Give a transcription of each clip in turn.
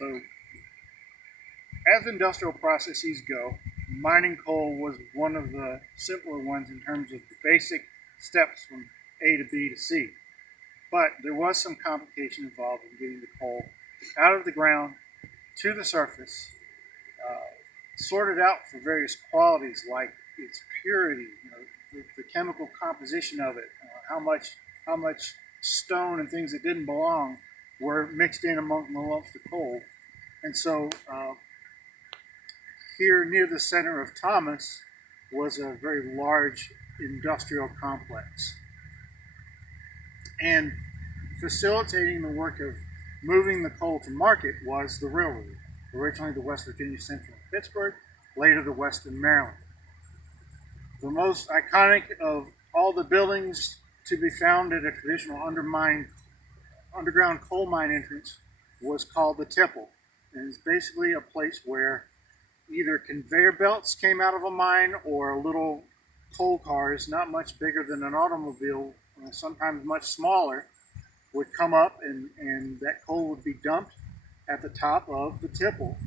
So, as industrial processes go, mining coal was one of the simpler ones in terms of the basic steps from A to B to C. But there was some complication involved in getting the coal out of the ground to the surface, sorted out for various qualities like its purity, the chemical composition of it, how much stone and things that didn't belong were mixed in among the lumps of coal. And so here near the center of Thomas was a very large industrial complex. And facilitating the work of moving the coal to market was the railroad, originally the West Virginia Central in Pittsburgh, later the Western Maryland. The most iconic of all the buildings to be found at a traditional underground coal mine entrance was called the Tipple. And it's basically a place where either conveyor belts came out of a mine or little coal cars, not much bigger than an automobile, sometimes much smaller, would come up and that coal would be dumped at the top of the tipple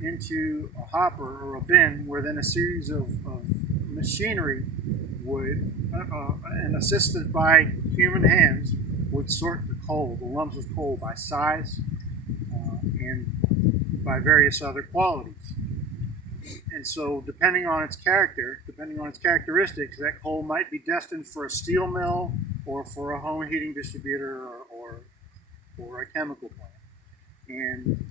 into a hopper or a bin where then a series of machinery would, and assisted by human hands, would sort the coal, the lumps of coal by size and by various other qualities. And so depending on its characteristics, that coal might be destined for a steel mill or for a home heating distributor or a chemical plant. And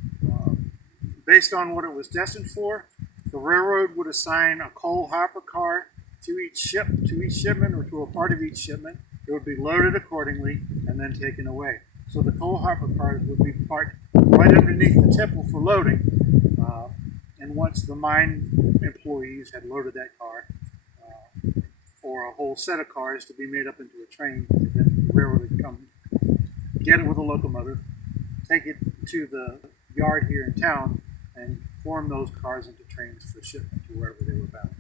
based on what it was destined for, the railroad would assign a coal hopper car to each shipment or to a part of each shipment. It would be loaded accordingly and then taken away. So the coal hopper cars would be parked right underneath the tipple for loading. And once the mine employees had loaded that car, or a whole set of cars to be made up into a train, then the railroad would come get it with a locomotive, take it to the yard here in town, and form those cars into trains for shipment to wherever they were bound.